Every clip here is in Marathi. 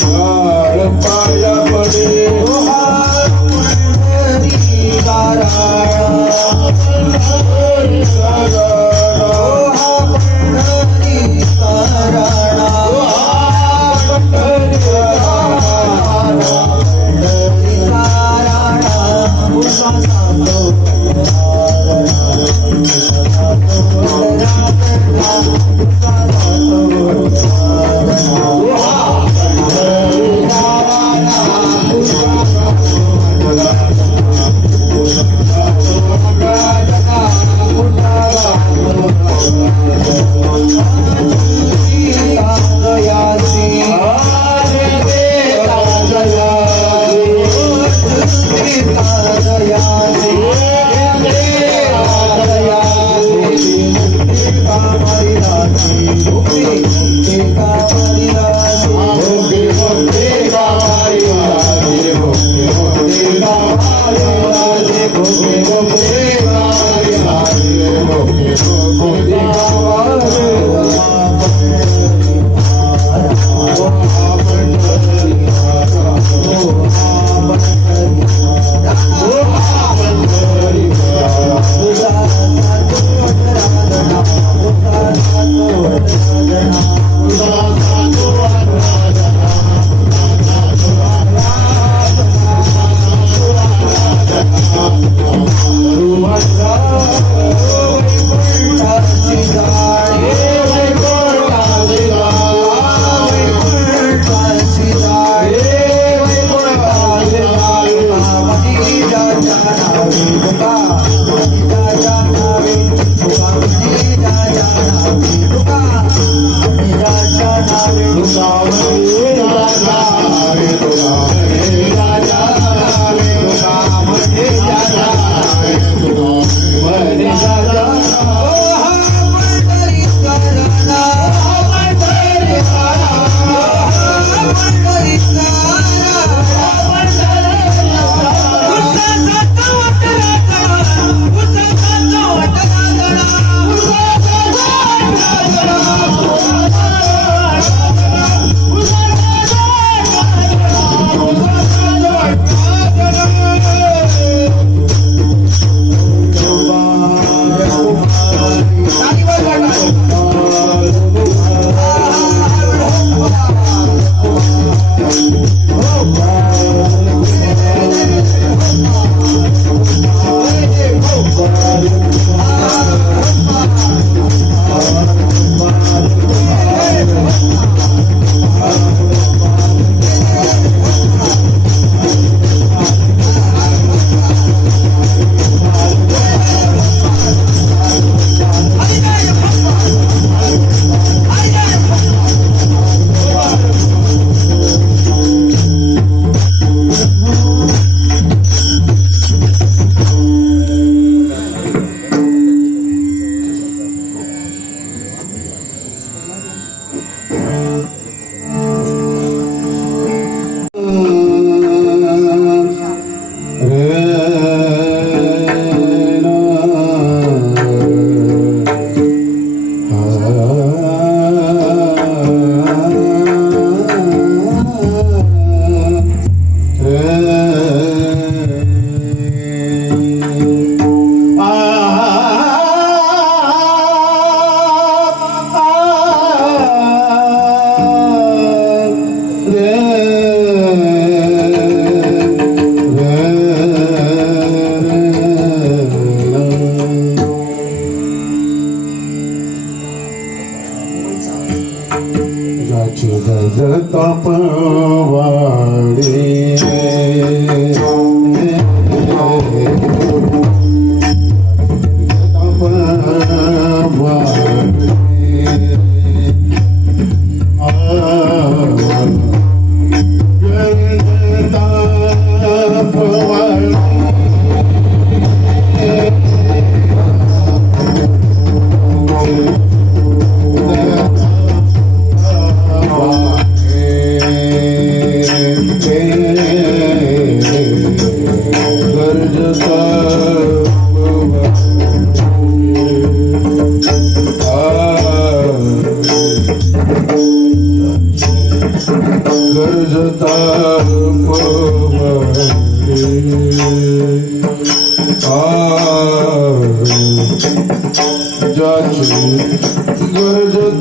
पाया पडे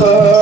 Ah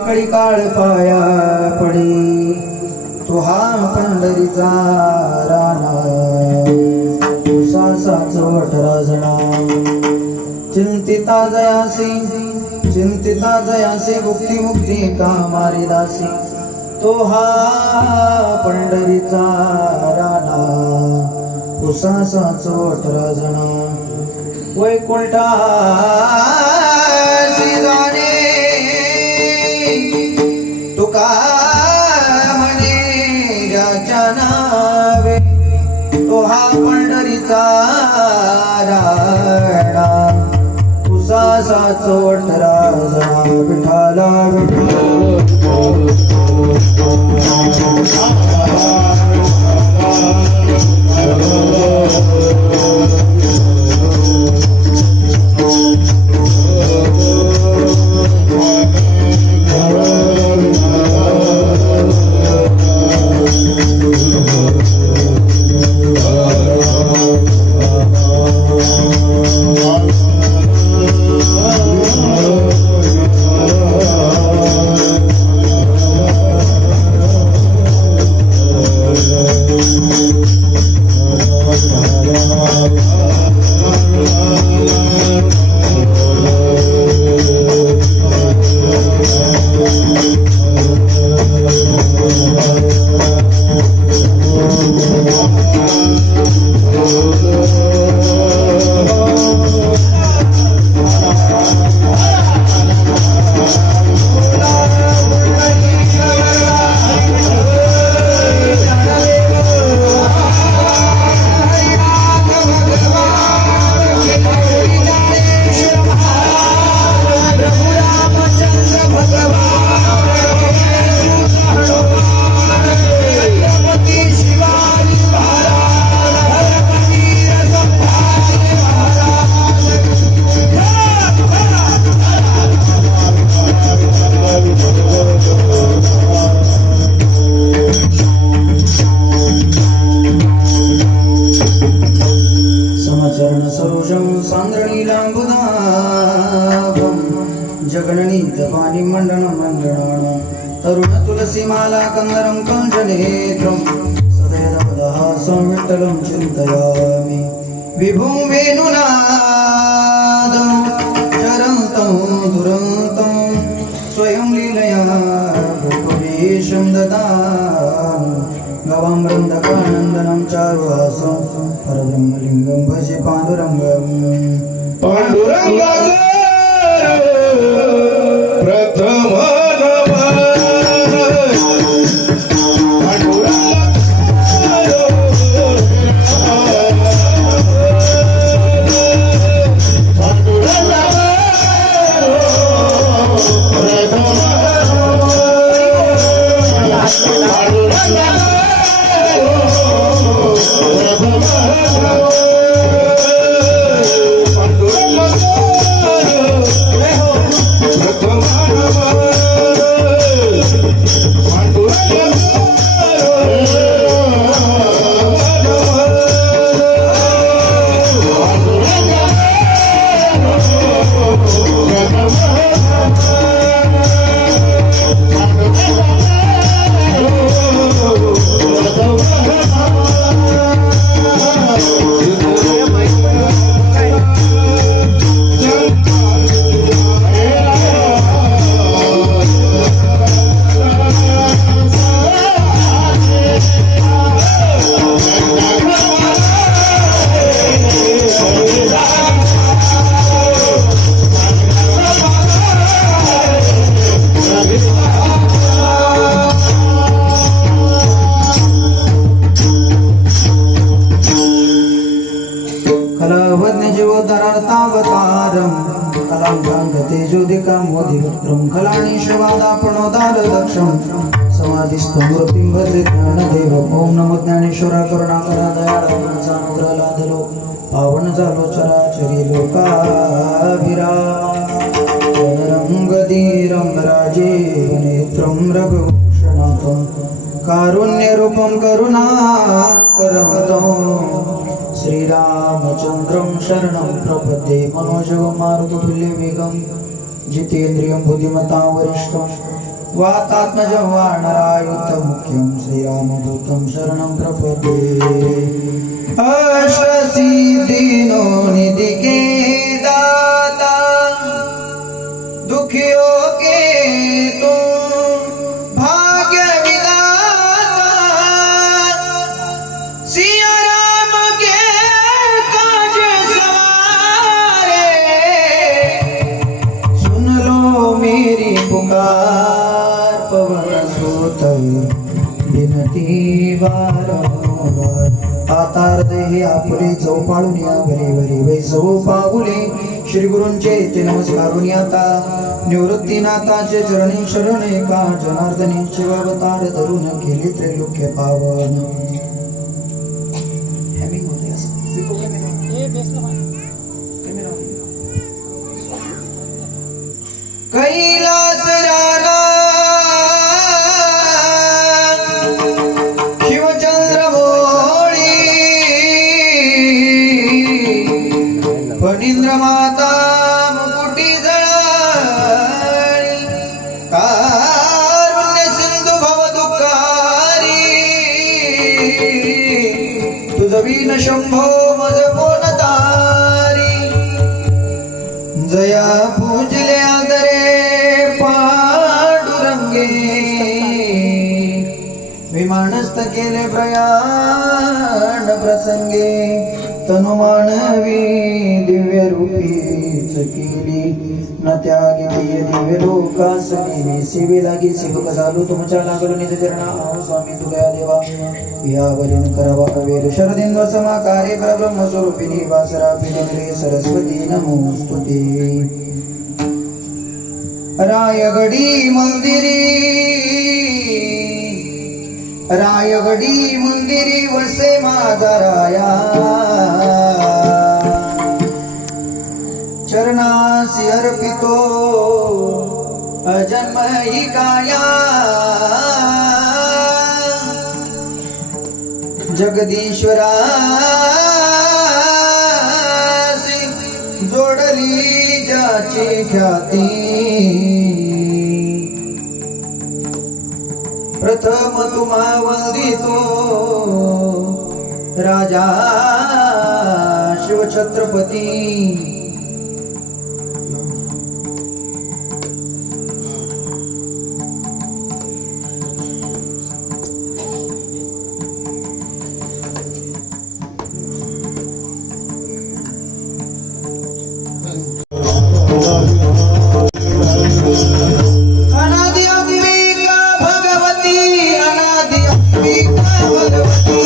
कळी काळ पाया पडी तो हा पंढरीचा राणा सासा चवट राजणा चिंतिता जयासी भुक्ती मुक्ती कामारी दासी तो हा पंढरीचा राणा सासा चवट राजणा वैकुंठासी जाणे तुका म्हणे ज्याच्या नावे तो हा पंढरीचा राणा तुसासा चोट राजा विठाला समचरण सरोजं सान्द्रणीलाम्बुदाभं जगननीतपानि मण्डनं तरुण तुलसीमाला कन्दरं कञ्जनेत्रं सदैवदहासं विठ्ठलं चिन्तयामि विभुं वेणुनादं चरन्तं दुरन्तं स्वयं लीलया गोपवेशं ददामि गवामृन्दकानन्दनं चारुहासं परब्रह्मलिङ्गं भजे पाण्डुरङ्गं प्रथम जीवोद्धरार्थावतारं कलां कलाणीशवादापणोदारदक्षं समाधिस्थं वृत्तिं भजे ज्ञानदेव ॐ नमो ज्ञानेश्वरा करुणाकरा दयाळो पावन झालो चराचरी लोकाभिराम गधीरं राजीव नेत्रं रघुभूषणातं कारुण्यरूपं करुणाकरं श्रीरामचन्द्रं शरणं प्रपद्ये मनोजवं मारुततुल्यवेगं जितेन्द्रियं बुद्धिमतां वरिष्ठं वातात्मजं वानरायुधमुख्यं श्रीरामदूतं शरणं प्रपद्ये अष्टसिद्धिनो निधि के दाता दुखियों के तुम भाग्य विधाता सिया राम के काज सवारे सुन लो मेरी पुकार पवन सुत विनती वारंवार आतार देहे आपुले चौपाळून या भरे भरे वैसव पाऊले श्री गुरूंचे ते नमस्कारून आता निवृत्तीनाथाचे चरणी शरण एका जनार्दनी शिवावतार धरून केले त्रैलोक्य पावन कैलास राणा शिवचंद्र फणींद्र माता मुकुटी जळाळी कारुण्य सिंधू भव दुःखारी तुझ वीण शंभो मज कोण तारी जया पूजले आदरे पांडुरंगे विमानस्थ केले प्रयाण प्रसंगे तनु मानवी दिव्य रूपीच केली न त्यागी दिव्य लोकास नेली सेवे लागी सेवक झालो तुमच्या लागलो निज चरणा आहो स्वामी तुझ्या देवा यावरील करावा कवेर शरदिंद्र समाकारे परब्रह्म स्वरूपिणी वासरा पिंडे सरस्वती नमोस्तुते रायगडी मंदिरी वसे माझा राया चरणासी अर्पितो अजन्म ही काया जगदीश्वरा जोडली ज्याची ख्याती प्रथम तुम्हा वंदितो राजा शिवछत्रपती अनादि अंबिका भगवती अनादि अंबिका भगवती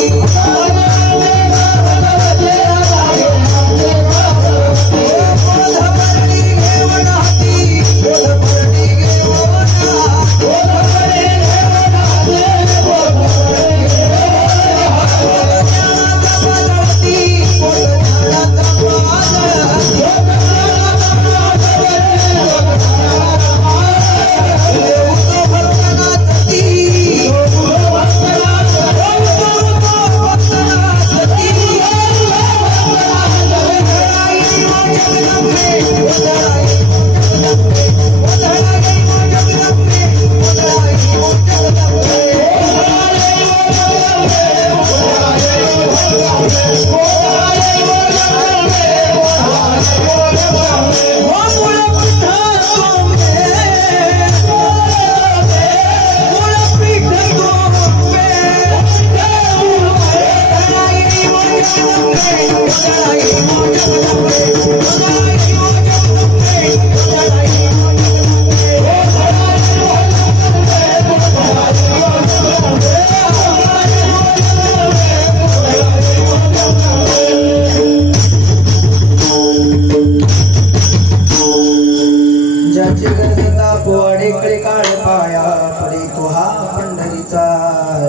ज्याची गरजता पोवाडेकडे काळ पाया पडे तो हा पंढरीचा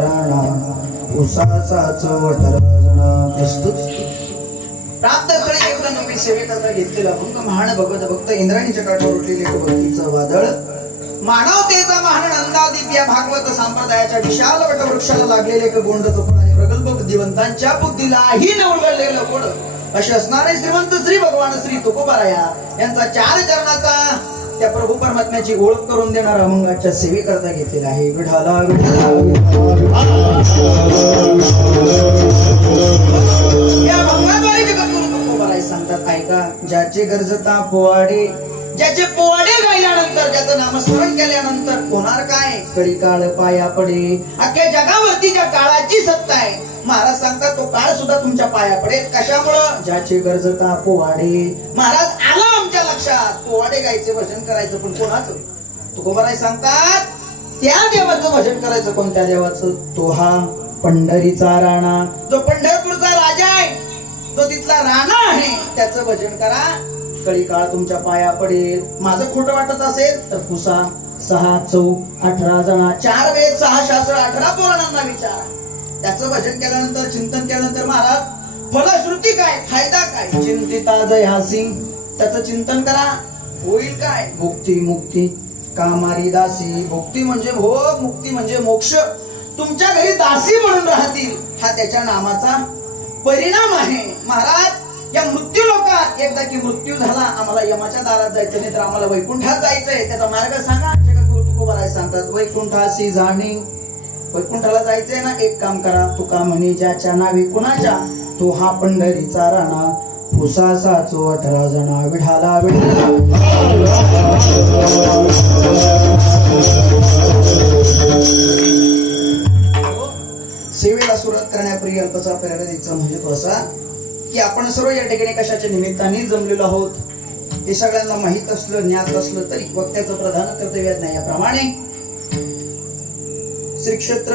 राणा उसाचा चवटरणा प्रस्तुत प्राप्त स्थळी एकदम सेवेकरता घेतलेला भंग महान भगवत भक्त इंद्राणीच्या काठावर उठलेले भक्तीचं वादळ मानवतेचा महान नंदादीप या भागवत संप्रदायाच्या विशाल वटवृक्षाला लागलेले एक गोंड चोपड आणि प्रगल्भ बुद्धिवंतांच्या बुद्धीलाही न उलगडलेलं कोड असे असणारे श्रीमंत श्री भगवान श्री तुकोबाराया यांचा 4 चरणाचा त्या प्रभू परमात्म्याची ओळख करून देणारा अमंगाच्या सेवेकरता घेतलेला आहे. विठाला या भंगाद्वारे जगद्गुरु तुकोबाराय सांगतात ऐका ज्याचे गरजता पोवाडे ज्याचे पोवाडे गायल्यानंतर ज्याचं नामस्मरण केल्यानंतर होणार काय कळी काळ पाया पडे अख्ख्या जगावरती ज्या काळाची सत्ता आहे महाराज सांगतात तो काळ सुद्धा तुमच्या पाया पडेल कशामुळं ज्याचे गरजता पोवाडे महाराज आला आमच्या लक्षात पोवाडे गायचे भजन करायचं पण कोणाचं तुकोबाराय सांगतात त्या देवाचं भजन करायचं कोणत्या देवाचं तो हा पंढरीचा राणा जो पंढरपूरचा राजा आहे जो तिथला राणा आहे त्याचं भजन करा कळी काळ तुमच्या पाया पडेल. माझं खोटं वाटत असेल तर पुसा 6 चौक 18 जणा 4 वेद 6 शास्त्र 18 पुराणांना विचारा त्याचं भजन केल्यानंतर चिंतन केल्यानंतर महाराज फलश्रुती काय फायदा काय चिंतिता जयासी त्याचं चिंतन करा होईल काय भुक्ती मुक्ती कामारी दासी भुक्ती म्हणजे भोग मुक्ती म्हणजे मोक्ष तुमच्या घरी दासी म्हणून राहतील हा त्याच्या नामाचा परिणाम आहे. महाराज या मृत्यू लोकात एकदा की मृत्यू झाला आम्हाला यमाच्या दारात जायचं नाही तर आम्हाला वैकुंठात जायचंय त्याचा मार्ग सांगा. जगद्गुरु तुकोबाराय सांगतात वैकुंठासी जाणे वैकुंठाला जायचंय ना एक काम करा तुका म्हणे ज्याच्या नावी कुणाच्या तो हा पंढरीचा राणा फुसासा 18 जणा विठाला विठाला सेवेला सुरुवात करण्यापूर्वी अल्पसा प्रेरणेचं महत्व असा की आपण सर्व या ठिकाणी कशाच्या निमित्ताने जमलेलो आहोत हे सगळ्यांना माहित असलं ज्ञात असलं तरी वक्त्याचं प्रधान कर्तव्य नाही. याप्रमाणे श्री क्षेत्र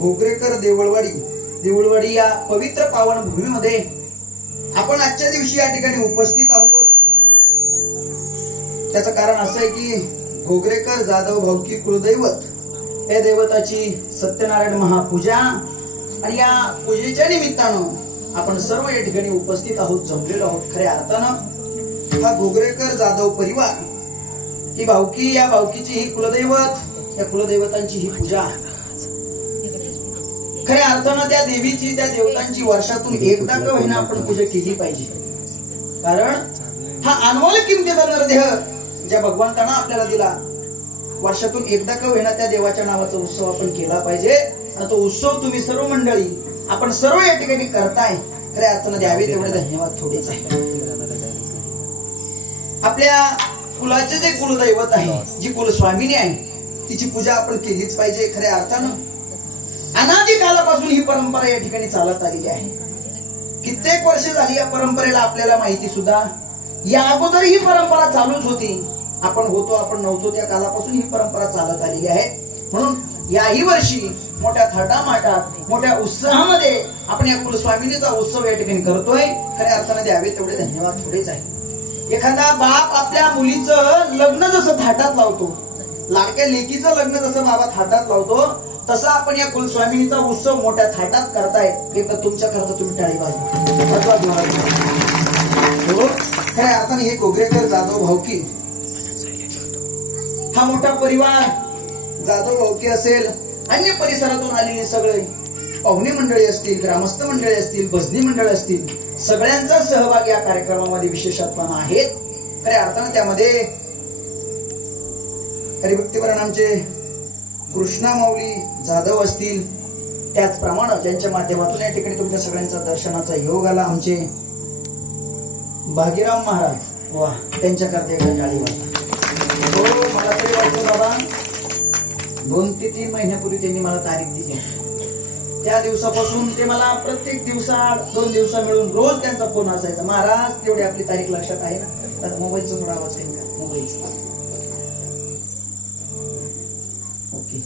घोगरेकर देऊळवाडी या पवित्र पावन भूमीमध्ये आपण आजच्या दिवशी या ठिकाणी उपस्थित आहोत. त्याचं कारण असं आहे की घोगरेकर जाधव भावकी कुलदैवत या दैवताची सत्यनारायण महापूजा आणि या पूजेच्या निमित्तानं आपण सर्व या ठिकाणी उपस्थित आहोत, जमलेलो आहोत. खऱ्या अर्थानं हा घोगरेकर जाधव परिवार ही भावकी, या भावकीची ही कुलदैवत, या कुलदैवतांची ही पूजा खऱ्या अर्थानं त्या देवीची, त्या देवतांची वर्षातून एकदा का होईना आपण पूजा केली पाहिजे. कारण हा अनमोल किमतीचा नरदेह ज्या भगवंतानं आपल्याला दिला, वर्षातून एकदा का होईना त्या देवाच्या नावाचा उत्सव आपण केला पाहिजे. आणि तो उत्सव तुम्ही सर्व मंडळी, आपण सर्व या ठिकाणी करताय, खऱ्या अर्थानं द्यावे तेवढे धन्यवाद थोडेच आहे. आपल्या कुलाचे जे कुलदैवत आहे, जी कुलस्वामिनी आहे, तिची पूजा आपण केलीच पाहिजे. खऱ्या अर्थानं अनादी कालापासून ही परंपरा या ठिकाणी चालत आलेली आहे. कित्येक वर्ष झाली या परंपरेला आपल्याला माहिती सुद्धा. या अगोदर ही परंपरा चालूच होती. आपण होतो, आपण नव्हतो, त्या कालापासून ही परंपरा चालत आलेली आहे. म्हणून याही वर्षी मोठ्या थाटामाटात, मोठ्या उत्साहामध्ये आपण या कुलस्वामिनीचा उत्सव या ठिकाणी करतोय. खऱ्या अर्थाने द्यावे तेवढे धन्यवाद थोडेच आहे. एखादा बाप आपल्या मुलीचं लग्न जसं थाटात लावतो, लाडक्या लेकीचं लग्न जसं बाबा थाटात लावतो, तसं आपण या कुलस्वामिनीचा उत्सव मोठ्या थाटात करताय. एकदा तुमच्या करता तुम्ही टाळी वाजवा. खऱ्या अर्थाने हे घोगरेकर जाधव भावकी हा मोठा परिवार, जाधव भावकी असेल, अन्य परिसरातून आलेली सगळे पाहुणे मंडळी असतील, ग्रामस्थ मंडळी असतील, भजनी मंडळ असतील, सगळ्यांचा सहभाग या कार्यक्रमामध्ये विशेषत्वानं आहेत. खऱ्या अर्थानं त्यामध्ये हरिभक्तीपरायण आमचे कृष्णा माऊली जाधव असतील, त्याचप्रमाणे ज्यांच्या माध्यमातून या ठिकाणी तुमच्या सगळ्यांचा दर्शनाचा योग आला, आमचे भागीराम महाराज, वा, त्यांच्याकरता एकदा टाळी वाजवा. हो, मला तरी वाटतं बाबा 2 ते 3 महिन्यापूर्वी त्यांनी मला तारीख दिली. त्या दिवसापासून ते मला प्रत्येक दिवसा 2 दिवसा मिळून रोज त्यांचा फोन असायचा. महाराज, तेवढी आपली तारीख लक्षात आहे ना? तर मोबाईलचा थोडा आवाज आहे का? मोबाईलचा ओके.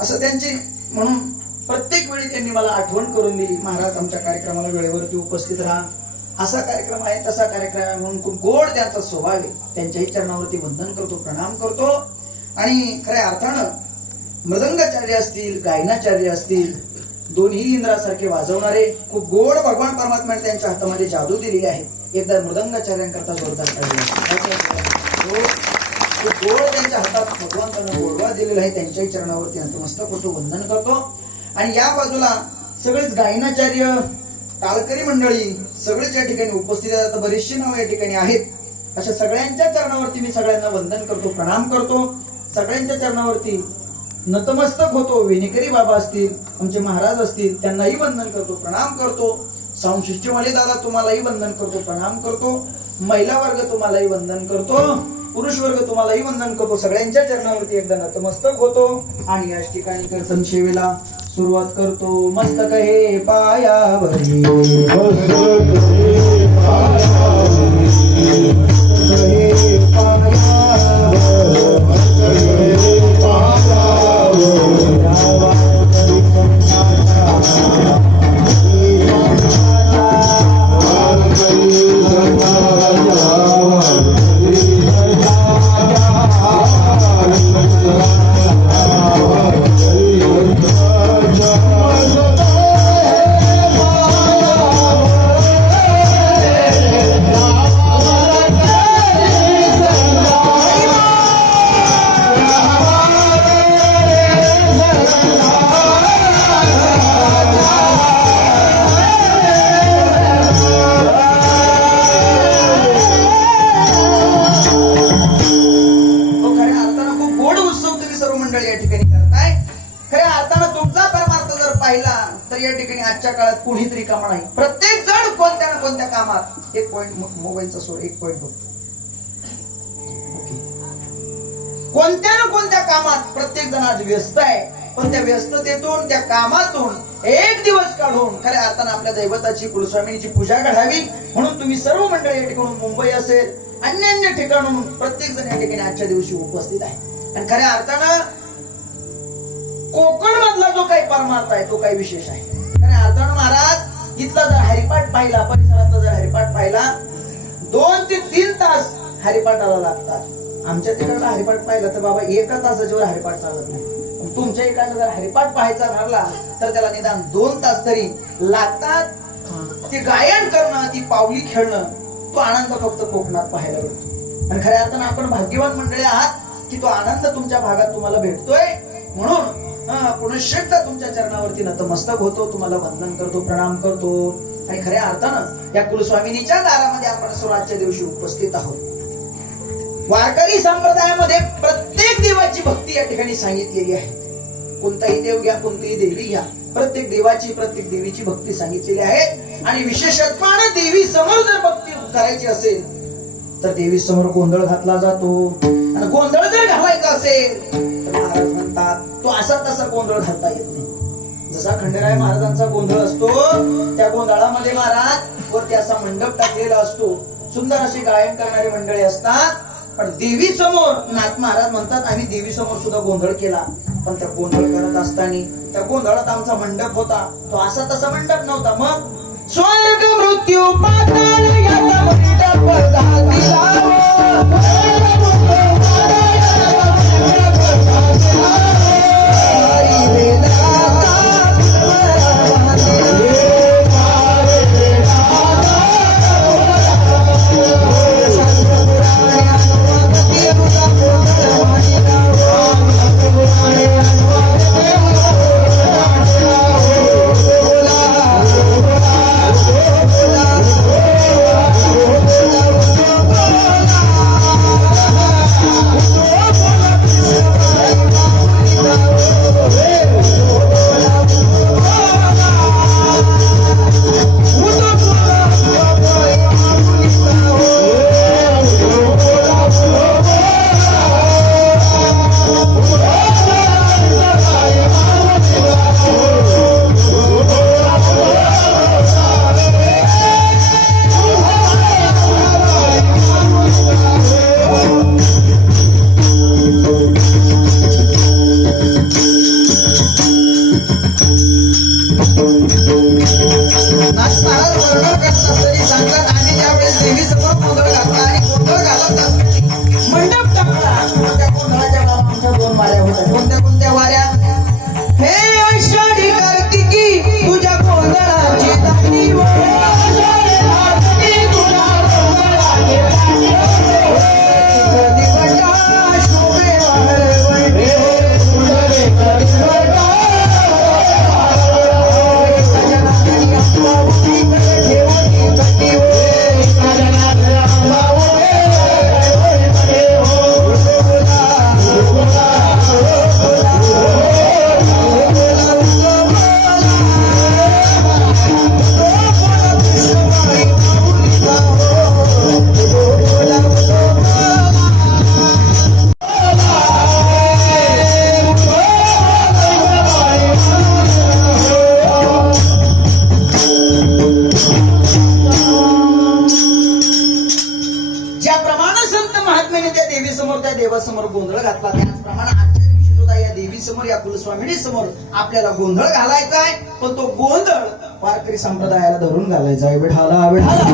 असं त्यांची म्हणून प्रत्येक वेळी त्यांनी मला आठवण करून दिली, महाराज आमच्या कार्यक्रमाला वेळेवरती उपस्थित राहा, असा कार्यक्रम आहे, तसा कार्यक्रम आहे. म्हणून खूप गोड त्यांचा स्वभाव आहे. त्यांच्याही चरणावरती वंदन करतो, प्रणाम करतो. आणि खऱ्या अर्थानं मृदंगाचार्य असतील, गायनाचार्य असतील, दोन्ही इंद्रासारखे वाजवणारे खूप गोड भगवान परमात्म्याने त्यांच्या हातामध्ये जादू दिलेली आहे. एकदा मृदंगाचार्यांकरता जोरदार खूप गोड त्यांच्या हातात भगवंतानं गोडवा दिलेला आहे. त्यांच्याही चरणावरती नतमस्तक होतो, वंदन करतो. आणि या बाजूला सगळेच गायनाचार्य, टाळकरी मंडळी सगळेच या ठिकाणी उपस्थित आहेत. बरीचशी नाव या ठिकाणी आहेत. अशा सगळ्यांच्या चरणावरती मी सगळ्यांना वंदन करतो, प्रणाम करतो. सगळ्यांच्या चरणावरती नतमस्तक होतो. वेणेकरी बाबा असतील, आमचे महाराज असतील, त्यांनाही वंदन करतो, प्रणाम करतो. साऊंड सिस्टम वाले दादा तुम्हालाही वंदन करतो, प्रणाम करतो. महिला वर्ग तुम्हालाही वंदन करतो, पुरुष वर्ग तुम्हालाही वंदन करतो. सगळ्यांच्या चरणावरती एकदा नतमस्तक होतो आणि याच ठिकाणी कीर्तन सेवेला सुरुवात करतो. मस्तक हे पायावरी, आजच्या काळात कोणीच रिकामा नाही. प्रत्येक जण कोणत्या ना कोणत्या कामात. एक पॉइंट मोबाईलचा सोड, एक पॉइंट बघ. कोणत्या ना कोणत्या कामात प्रत्येक जण आज व्यस्त आहे. पण त्या व्यस्ततेतून त्या कामातून एक दिवस काढून खऱ्या अर्थानं आपल्या दैवताची कुलस्वामिनीची पूजा घडावी म्हणून तुम्ही सर्व मंडळी या ठिकाणून मुंबई असेल अन्य ठिकाणून प्रत्येक जण या ठिकाणी आजच्या दिवशी उपस्थित आहे. आणि खऱ्या अर्थानं कोकण मधला जो काही परमार्थ आहे तो काही विशेष आहे. खऱ्या अर्थानं महाराज इथला जर हरिपाठ पाहिला, परिसरातला जर हरिपाठ पाहिला 2 ते 3 तास हरिपाठाला लागतात. आमच्या तिकडला हरिपाठ पाहिला तर बाबा 1 तासाच्या वर हरिपाठ चालत नाही. तुमच्या इकडनं जर हरिपाठ पाहायचा ठरला तर त्याला निदान 2 तास तरी लागतात. ते गायन करणं, ती पावली खेळणं, तो आनंद फक्त कोकणात पाहायला भेटतो. आणि खऱ्या अर्थानं आपण भाग्यवान मंडळी आहात की तो आनंद तुमच्या भागात तुम्हाला भेटतोय. म्हणून पुनश्च तुमच्या चरणावरती नतमस्तक होतो, तुम्हाला वंदन करतो, प्रणाम करतो. आणि खऱ्या अर्थानं या कुलस्वामिनीच्या दारामध्ये आपण सर्व आजच्या दिवशी उपस्थित आहोत. वारकरी संप्रदायामध्ये प्रत्येक देवाची भक्ती या ठिकाणी सांगितलेली आहे. कोणताही देव घ्या, कोणतीही देवी घ्या, प्रत्येक देवाची, प्रत्येक देवीची भक्ती सांगितलेली आहे. आणि विशेषत्वानं देवी समोर जर भक्ती करायची असेल तर देवी समोर गोंधळ घातला जातो. आणि गोंधळ जर घालायचा असेल तर महाराज म्हणतात तो असा तसा गोंधळ घालता येत नाही. जसा खंडेराय महाराजांचा गोंधळ असतो त्या गोंधळामध्ये महाराज वरती असा मंडप टाकलेला असतो, सुंदर अशी गायन करणारी मंडळी असतात. पण देवी समोर नाथ महाराज म्हणतात आम्ही देवी समोर सुद्धा गोंधळ केला, पण त्या गोंधळ करत असताना त्या गोंधळात आमचा मंडप होता तो असा तसा मंडप नव्हता. मग स्वर्ग मृत्यू पाताळ याचा मंडप घातिला. कोणत्या वाऱ्या हे आषाढी कार्तिकी तुझ्या गोंधळाची दाटी देवासमोर गोंधळ घातला त्याचप्रमाणे आजच्या दिवशी सुद्धा या देवी समोर, या कुलस्वामिनी समोर आपल्याला गोंधळ घालायचा आहे. पण तो गोंधळ वारकरी संप्रदायाला धरून घालायचा आहे. विठाला विठाला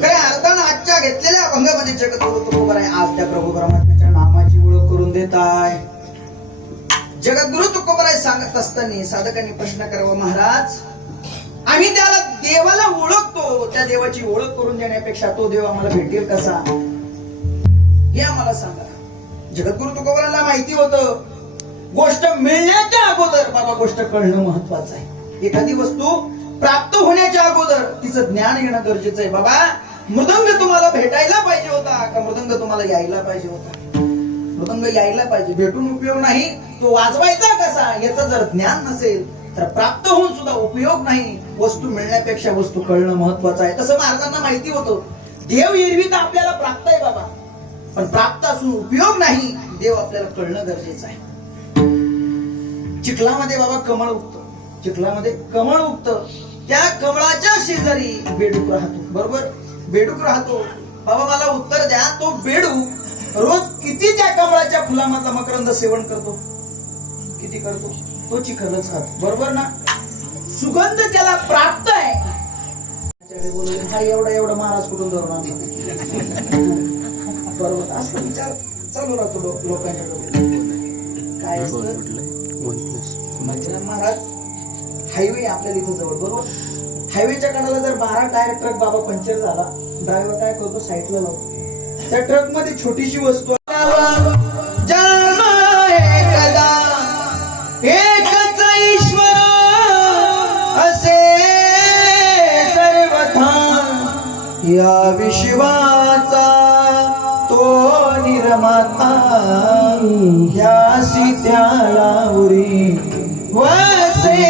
खऱ्या अर्थानं आजच्या घेतलेल्या अभंगामध्ये जगद्गुरु तुकोबाराय आज त्या प्रभू परमात्म्याच्या नामाची ओळख करून देत आहे. जगद्गुरु तुकोबाराय सांगत असताना साधकांनी प्रश्न करावा, महाराज आम्ही त्याला देवाला ओळखतो, त्या देवाची ओळख करून देण्यापेक्षा तो देव आम्हाला भेटेल कसा हे आम्हाला सांगा. जगद्गुरु तुकोबारायला माहिती होतं गोष्ट मिळण्याच्या अगोदर बाबा गोष्ट कळणं महत्वाचं आहे. एखादी वस्तू प्राप्त होण्याच्या अगोदर तिचं ज्ञान येणं गरजेचं आहे. बाबा मृदंग तुम्हाला भेटायला पाहिजे होता का मृदंग तुम्हाला यायला पाहिजे होता? मृदंग यायला पाहिजे, भेटून उपयोग नाही. तो वाजवायचा कसा याचं जर ज्ञान नसेल तर प्राप्त होऊन सुद्धा उपयोग नाही. वस्तू मिळण्यापेक्षा वस्तू कळणं महत्वाचं आहे. तसं महाराजांना माहिती होतं देव एरवी तर आपल्याला प्राप्त आहे बाबा, पण प्राप्त असून उपयोग नाही, देव आपल्याला कळणं गरजेचं आहे. चिखलामध्ये बाबा कमळ उगतं, चिखलामध्ये कमळ उगतं, त्या कमळाच्या शेजारी बेडूक राहतो. बरोबर, बेडूक राहतो. बाबा मला उत्तर द्या, तो बेडूक रोज किती त्या कमळाच्या फुलामधला मकरंद सेवन करतो? किती करतो? तो चिखलच खातो. बरोबर ना? सुगंध त्याला प्राप्त आहे. हा एवढा महाराज कुठून धरून आणला? बरोबर, असा विचार चालू राहतो लोकांच्या डोक्यात. काय असतं महाराज, हायवे आपल्याला इथं जवळ. बरोबर, हायवेच्या कडाला जर 12 टायर ट्रक बाबा पंक्चर झाला, ड्रायव्हर काय करतो? साईडला लावतो. त्या ट्रक मध्ये छोटीशी वस्तू, एकच ईश्वर असे सर्वथा, या विश्वाचा तो निर्माता, ह्यासी त्याला उरी वसे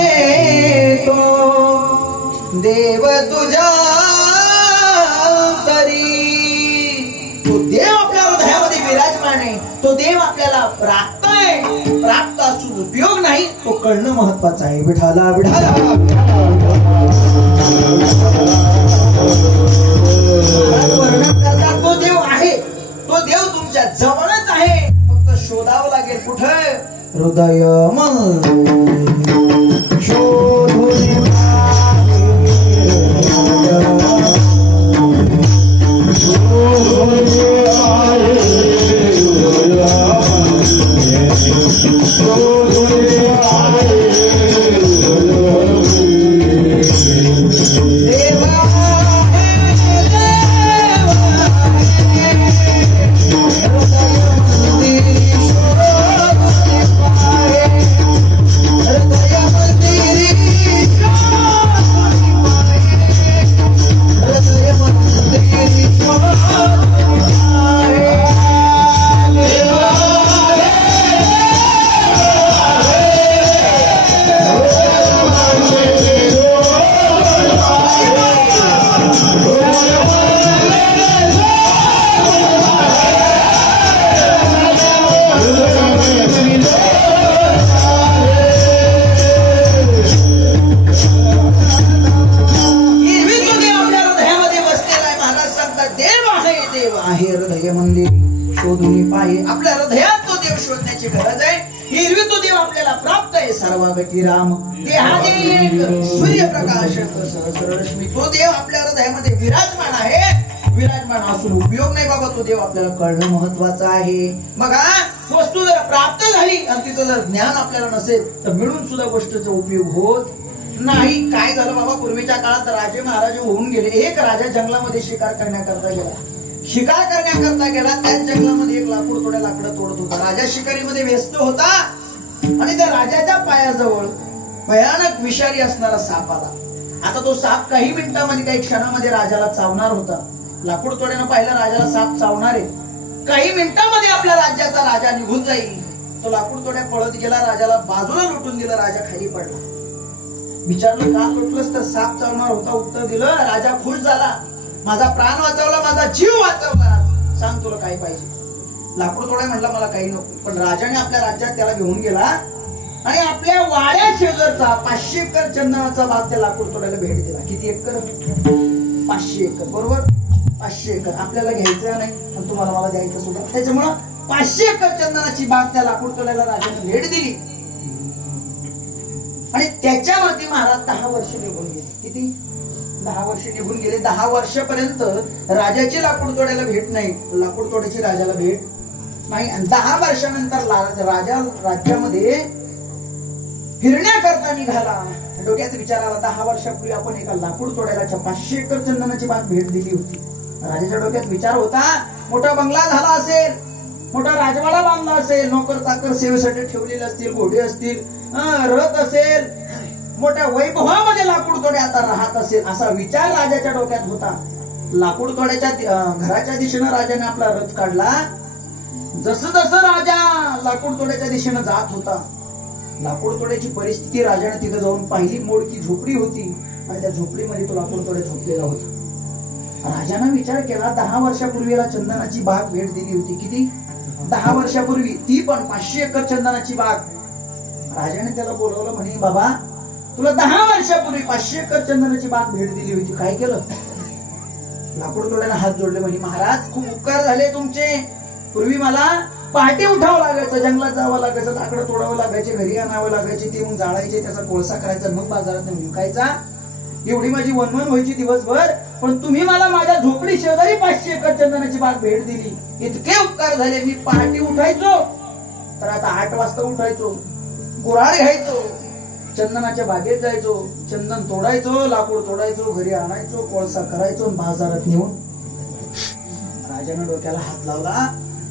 तो देव तुझ्या तरी. तो देव आपल्या हृदयामध्ये विराजमान आहे, तो देव आपल्याला प्राप्त आहे. प्राप्त असून उपयोग नाही, तो कळणं महत्वाचं आहे. विठाला विठाला वर्णन करतात. तो देव आहे, तो देव तुमच्या जवळच आहे, फक्त शोधावं लागेल. कुठे? हृदय मन शोधून आपल्या हृदयात तो देव शोधण्याची गरज आहे. हिरवी तो देव आपल्याला प्राप्त आहे. सर्वागती राम देहादे सूर्यप्रकाश सहस्ररश्मी. तो देव आपल्या हृदयामध्ये विराजमान आहे. विराजमान असून उपयोग नाही बाबा, तो देव आपल्याला कळणं महत्वाचं आहे. मग वस्तू जर प्राप्त झाली आणि तिचं जर ज्ञान आपल्याला नसेल तर मिळून सुद्धा गोष्टीचा उपयोग होत नाही. काय झालं बाबा, पूर्वीच्या काळात राजे महाराजे होऊन गेले. एक राजा जंगलामध्ये शिकार करण्याकरता गेला. शिकार करण्याकरता गेला, त्याच जंगलामध्ये एक लाकूड थोड्या लाकडं तोडत होता. राजा शिकारीमध्ये व्यस्त होता आणि त्या राजाच्या पायाजवळ भयानक विषारी असणारा साप आला. आता तो साप काही मिनिटांमध्ये, काही क्षणामध्ये राजाला चावणार होता. लाकूड तोड्यानं पाहिलं राजाला साप चावणार आहे. काही मिनिटांमध्ये आपल्या राज्याचा राजा निघून जाईल. तो लाकूड तोड्या पळत गेला, राजाला बाजूला लुटून दिलं. राजा खाली पडला. विचारलं का लुटलंस? तर साप चावणार होता. उत्तर दिलं. राजा खुश झाला. माझा प्राण वाचवला, माझा जीव वाचवला, सांग तुला काय पाहिजे? लाकूड तोड्या म्हणला मला काही नको. पण राजाने आपल्या राज्यात त्याला घेऊन गेला आणि आपल्या वाड्या शेजारचा 500 एकर चंदनाचा भाग त्या लाकूड तोड्याला भेट दिला. किती एकर? 500 एकर. बरोबर, 500 एकर आपल्याला घ्यायचं नाही आणि तुम्हाला मला द्यायचं सुद्धा. त्याच्यामुळं 500 एकर चंदनाची बाग त्या लाकूड तोड्याला राजाने भेट दिली आणि त्याच्यावरती महाराज 10 वर्ष निघून गेले. किती? 10 वर्ष निघून गेले. 10 वर्षापर्यंत राजाची लाकूड तोड्याला भेट नाही, लाकूड तोड्याची राजाला भेट नाही. आणि 10 वर्षानंतर राजा राज्यामध्ये फिरण्याकरता निघाला. डोक्यात विचार आला, 10 वर्षापूर्वी आपण एका लाकूड तोड्याला 500 एकर चंदनाची बाग भेट दिली होती. राजाच्या डोक्यात विचार होता, मोठा बंगला झाला असेल, मोठा राजवाडा बांधला असेल, नोकर चाकर सेवेसाठी ठेवलेले असतील, घोडे असतील, रथ असेल, मोठ्या वैभवामध्ये लाकूड तोड्या आता राहत असेल, असा विचार राजाच्या डोक्यात होता. लाकूड तोड्याच्या घराच्या दिशेनं राजाने आपला रथ काढला. जसं जसं राजा लाकूड तोड्याच्या दिशेनं जात होता, लाकूड तोड्याची परिस्थिती राजाने तिथे जाऊन पाहिली. मोडकी झोपडी होती आणि त्या झोपडीमध्ये तो लाकूड तोड्या झोपलेला होता. राजाने विचार केला 10 वर्षापूर्वीला चंदनाची बाग भेट दिली होती. किती? 10 वर्षापूर्वी. ती पण 500 एकर चंदनाची बाग. राजाने त्याला बोलवलं, म्हणे बाबा तुला 10 वर्षापूर्वी 500 एकर चंदनाची बाग भेट दिली होती, काय केलं? लाकूड तोड्याने हात जोडले, म्हणे महाराज खूप उपकार झाले तुमचे. पूर्वी मला पहाटे उठावं लागायचं, जंगलात जावं लागायचं, लाकडं तोडावं लागायचे, घरी आणावं लागायचे, ते मग जाळायचे, त्याचा कोळसा करायचा, मग बाजारात विकायचा. एवढी माझी वनवन व्हायची दिवसभर. पण तुम्ही मला माझ्या झोपडी शेजारी 500 एकर चंदनाची बाग भेट दिली, इतके उपकार झाले. मी पहाटे उठायचो तर आता 8 वाजता उठायचो, कुऱ्हाड घ्यायचो, चंदनाच्या बागेत जायचो, चंदन तोडायचो, लाकूड तोडायचो, घरी आणायचो, कोळसा करायचो, बाजारात नेऊन. राजाने डोक्याला हात लावला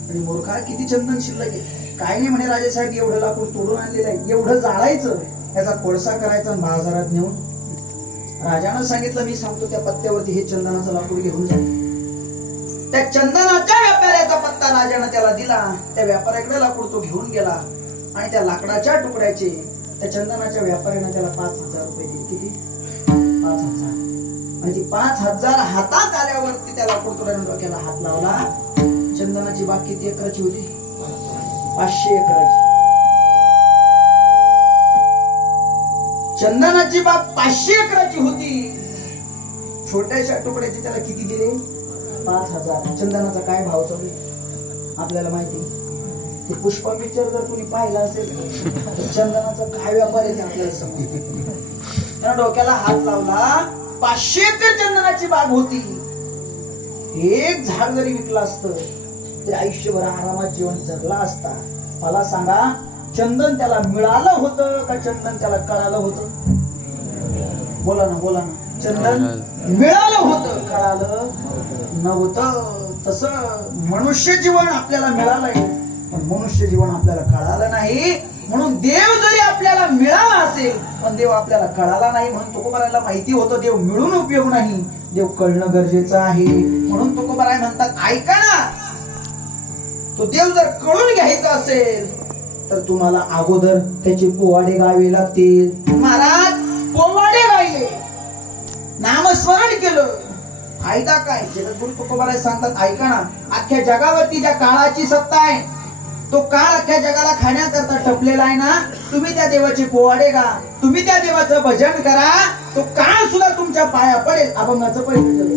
आणि मूर्खा किती चंदन शिल्लक आहे? काय नाही म्हणे राजेसाहेब, एवढं लाकूड तोडून आणलेलं आहे, एवढं जाळायचं, याचा कोळसा करायचा आणि बाजारात नेऊन. राजानं सांगितलं, मी सांगतो त्या पत्त्यावरती हे चंदनाचं लाकूड घेऊन जा. त्या चंदनाच्या व्यापाऱ्याचा पत्ता राजानं त्याला दिला. त्या व्यापाऱ्याकडे लाकूड तो घेऊन गेला आणि त्या लाकडाच्या तुकड्याचे त्या चंदनाच्या व्यापाऱ्यानं त्याला 5,000 रुपये दिले. किती? 5,000. म्हणजे 5,000 हातात आल्यावरती त्या लाकूड तोड्यानं डोक्याला हात लावला. चंदनाची बाग किती एकराची होती? 500 एकराची. चंदनाची बाग 500 एकराची होती. छोट्याशा तुकड्याचे त्याला किती दिले? 5,000. चंदनाचा काय भाव चालू आपल्याला माहिती. ते पुष्पा पिक्चर जर कोणी पाहिला असेल तर चंदनाचा काय व्यापार आहे ते आपल्याला समजतं. त्यानं डोक्याला हात लावला. 500 एकर चंदनाची बाग होती. एक झाड जरी विकलं असतं तरी आयुष्यभर आरामात जीवन जगला असता. मला सांगा, चंदन त्याला मिळालं होतं का चंदन त्याला कळालं होतं? बोला ना, बोला ना. चंदन मिळालं होतं, कळालं नव्हतं. तसं मनुष्य जीवन आपल्याला मिळालंय, पण मनुष्य जीवन आपल्याला कळालं नाही. म्हणून देव जरी आपल्याला मिळाला असेल पण देव आपल्याला कळाला नाही. म्हणून तुकोबारायला माहिती होतं देव मिळून उपयोग नाही, देव कळणं गरजेचं आहे. म्हणून तुकोबाराय म्हणतात, ऐका ना, तो देव जर कळून घ्यायचा असेल तर तुम्हाला अगोदर त्याचे पोवाडे गावे लागतील. महाराज पोवाडे गायले, नामस्मरण केलं, फायदा काय? जगद्गुरु तुकोबाराय सांगतात, ऐका ना, अख्ख्या जगावरती ज्या काळाची सत्ता आहे तो काळ अख्ख्या जगाला खाण्याकरता टपलेला आहे ना. तुम्ही त्या देवाचे पोवाडे गा, तुम्ही त्या देवाचं भजन करा, तो काळ सुद्धा तुमच्या पाया पडेल. अभंगाचं पहिलं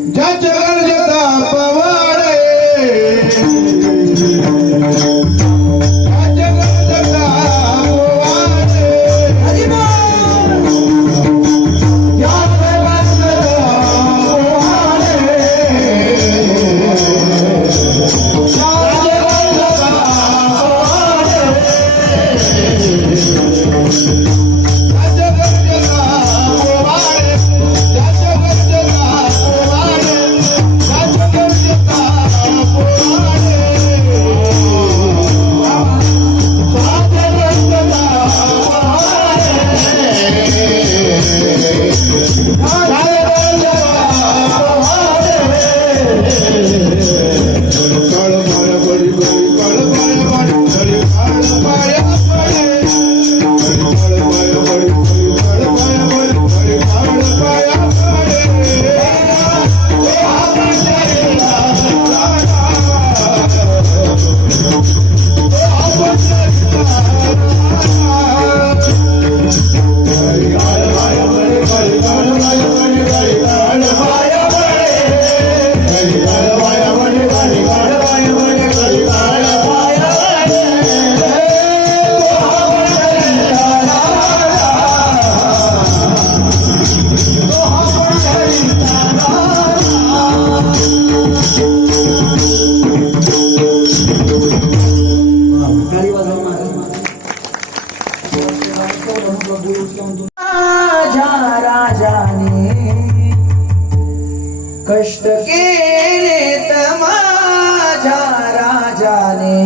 कष्ट केले माझ्या राजाने,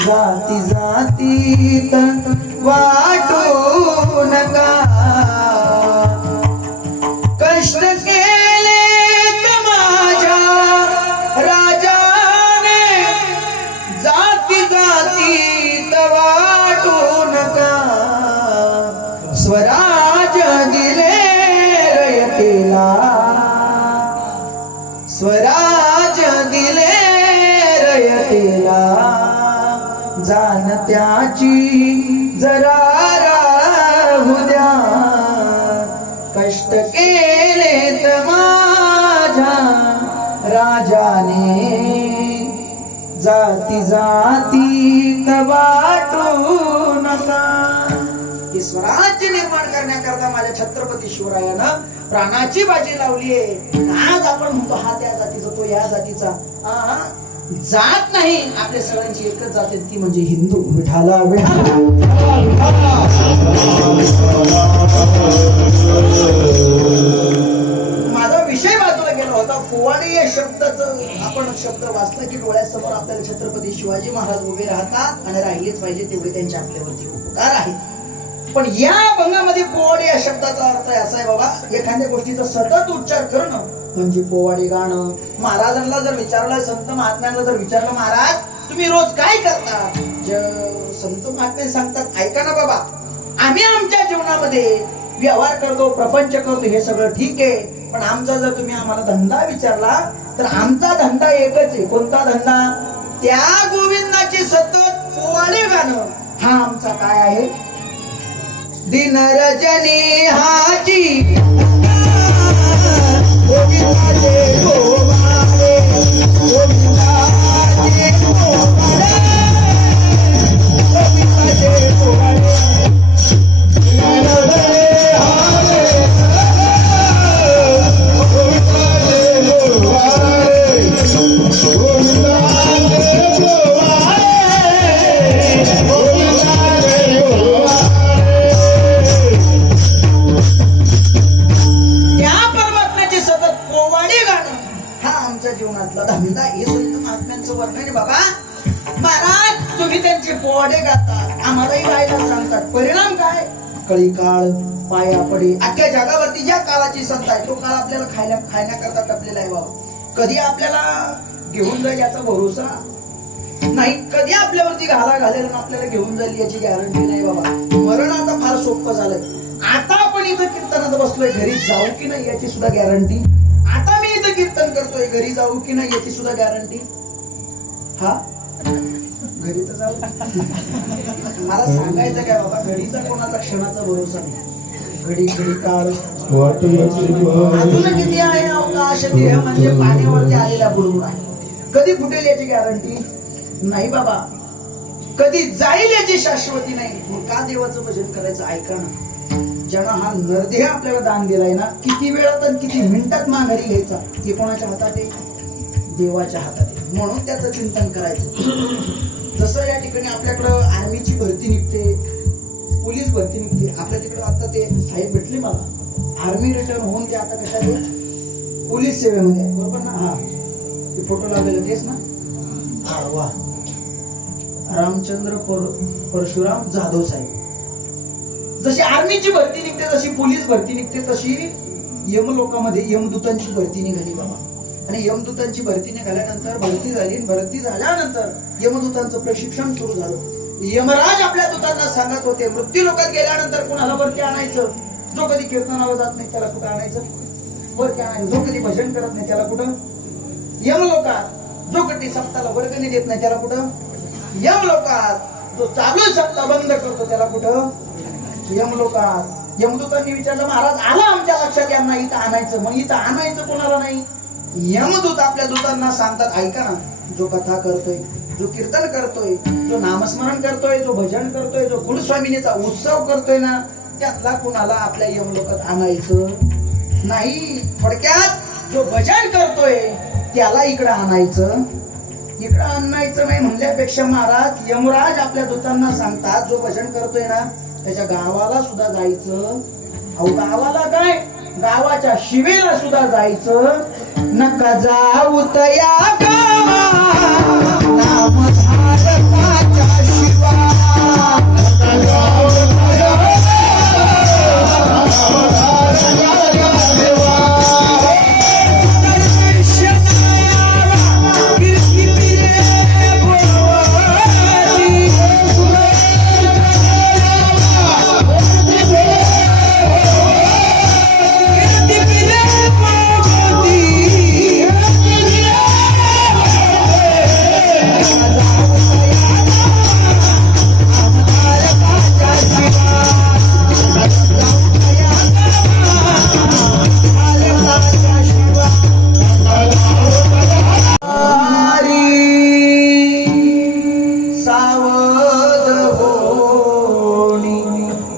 जाती जातीत वाटू नका. कष्ट केले माझ्या राजाने, जाती जातीत वाटू नका. स्वराज दिले रयतेला, जाण त्याची जरा राहू द्या, कष्ट केलेत माझ्या राजाने, जाती जाती वाटू नका. हे स्वराज्य निर्माण करण्याकरता माझ्या छत्रपती शिवरायानं प्राणाची बाजी लावली आहे. आज आपण म्हणतो हा त्या जातीचा तो या जातीचा, जात नाही. आपल्या सगळ्यांची एकच जात आहे, ती म्हणजे हिंदू. विठाला माझा विषय बाजूला गेला होता. पोवाडे या शब्दाचं आपण शब्द वाचला की डोळ्यासमोर आपल्याला छत्रपती शिवाजी महाराज उभे राहतात आणि राहिलेच पाहिजे तेवढे त्यांचे आपल्यावरती उपकार आहेत. पण या भंगामध्ये पोवाडे या शब्दाचा अर्थ असा आहे बाबा, एखाद्या गोष्टीचा सतत उच्चार करणं म्हणजे पोवाडे गाणं. महाराजांना जर विचारलं, संत महात्म्यांना जर विचारलं, महाराज तुम्ही रोज काय करता, संत महात्मे सांगतात ऐका ना बाबा, आम्ही आमच्या जीवनामध्ये व्यवहार करतो, प्रपंच करतो, हे सगळं ठीक आहे. पण आमचा जर तुम्ही आम्हाला धंदा विचारला तर आमचा धंदा एकच आहे. कोणता धंदा? त्या गोविंदाची सतत पोवाडे गाणं. हा आमचा काय आहे? दिन रजनी हाची गोविंदाचे गोवारे, गोविंदाचे गोवारे, गोविंदाचे गोवारे. दिन रजनी हाची गोविंदाचे गोवारे, गोविंदाचे गोवारे, गोविंदाचे गोवारे. जीवनातला धंदा हे संत महात्म्यांचं वर्णन आहे बाबा. महाराज तुम्ही त्यांचे पोवाडे गातात, आम्हालाही गायला सांगतात. परिणाम काय? कळी काळ पाया पडे. अख्ख्या जगावरती ज्या काळाची संत आहे तो काळ आपल्याला खाण्याकरता टपलेला आहे बाबा. कधी आपल्याला घेऊन जाईल याचा भरोसा नाही, कधी आपल्यावरती घाला घालेल आणि आपल्याला घेऊन जाईल याची गॅरंटी नाही बाबा. मरण आता फार सोपं झालंय. आता आपण इथं कीर्तनात बसलोय, घरी जाऊ की नाही याची सुद्धा गॅरंटी. आता मी इथं कीर्तन करतोय, घरी जाऊ की नाही याची सुद्धा गॅरंटी. हा घरी तर जाऊ. मला सांगायचं काय बाबा, घडीचा कोणाचा क्षणाचा भरोसा नाही. घडी घडी काळ अजून किती आहे अवकाश, देह म्हणजे पाण्यावरती आलेला बुडबुड आहे. कधी फुटेल याची गॅरंटी नाही बाबा. कधी जाईल याची शाश्वती नाही. मग का देवाचं भजन करायचं? ऐका ना, ज्यानं हा नरदेह आपल्याला दान दिलाय ना, किती वेळात आणि किती मिनिटात माघारी घ्यायचा हे कोणाच्या हातात आहे? देवाच्या हातात आहे. म्हणून त्याचं चिंतन करायचं. जसं या ठिकाणी आपल्याकडं आर्मीची भरती निघते, पोलीस भरती निघते. आपल्या तिकडं आता ते साहेब भेटले मला, आर्मी रिटर्न होऊन ते आता कशा पोलीस सेवेमध्ये आहे, बरोबर ना? हा ते फोटो लावलेले तेच ना? हा वा, रामचंद्र परशुराम जाधव साहेब. जशी आर्मीची भरती निघते, जशी पोलीस भरती निघते, तशी यमलोकामध्ये यमदूतांची भरती निघाली बाबा. आणि यमदूतांची भरती निघाल्यानंतर भरती झाली. भरती झाल्यानंतर यमदूतांचं प्रशिक्षण सुरू झालं. यमराज आपल्या दूतांना सांगत होते, मृत्यू लोकात गेल्यानंतर कोणाला वरती आणायचं? जो कधी कीर्तनावर जात नाही त्याला कुठं आणायचं? वरती आणायचं. जो कधी भजन करत नाही त्याला कुठं? यमलोकात. जो कधी सप्ताला वर्गणी देत नाही त्याला कुठं? यमलोकात. जो चालू सप्ताह बंद करतो त्याला कुठं? यमलोकात. यमदूतांनी विचारलं, महाराज आला आमच्या लक्षात यांना इथं आणायचं. मग इथं आणायचं कोणाला नाही? यमदूत आपल्या दूतांना सांगतात, ऐका ना, जो कथा करतोय, जो कीर्तन करतोय, जो नामस्मरण करतोय, जो भजन करतोय, जो कुलस्वामिनीचा उत्सव करतोय ना, त्यातला कुणाला आपल्या यमलोकात आणायचं नाही. थोडक्यात जो भजन करतोय त्याला इकडं आणायचं. इकडं आणायचं नाही म्हणल्यापेक्षा महाराज यमराज आपल्या दूतांना सांगतात, जो भजन करतोय ना त्याच्या गावाला सुद्धा जायचं. अहो गावाला काय, गावाच्या शिवेला सुद्धा जायचं. नका जाऊ तया गावा नाम धारकाच्या शिवा. नका जाऊ तया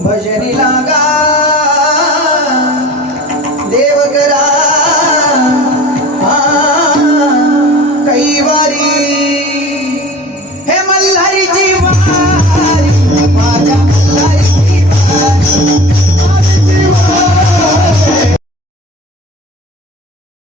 भजे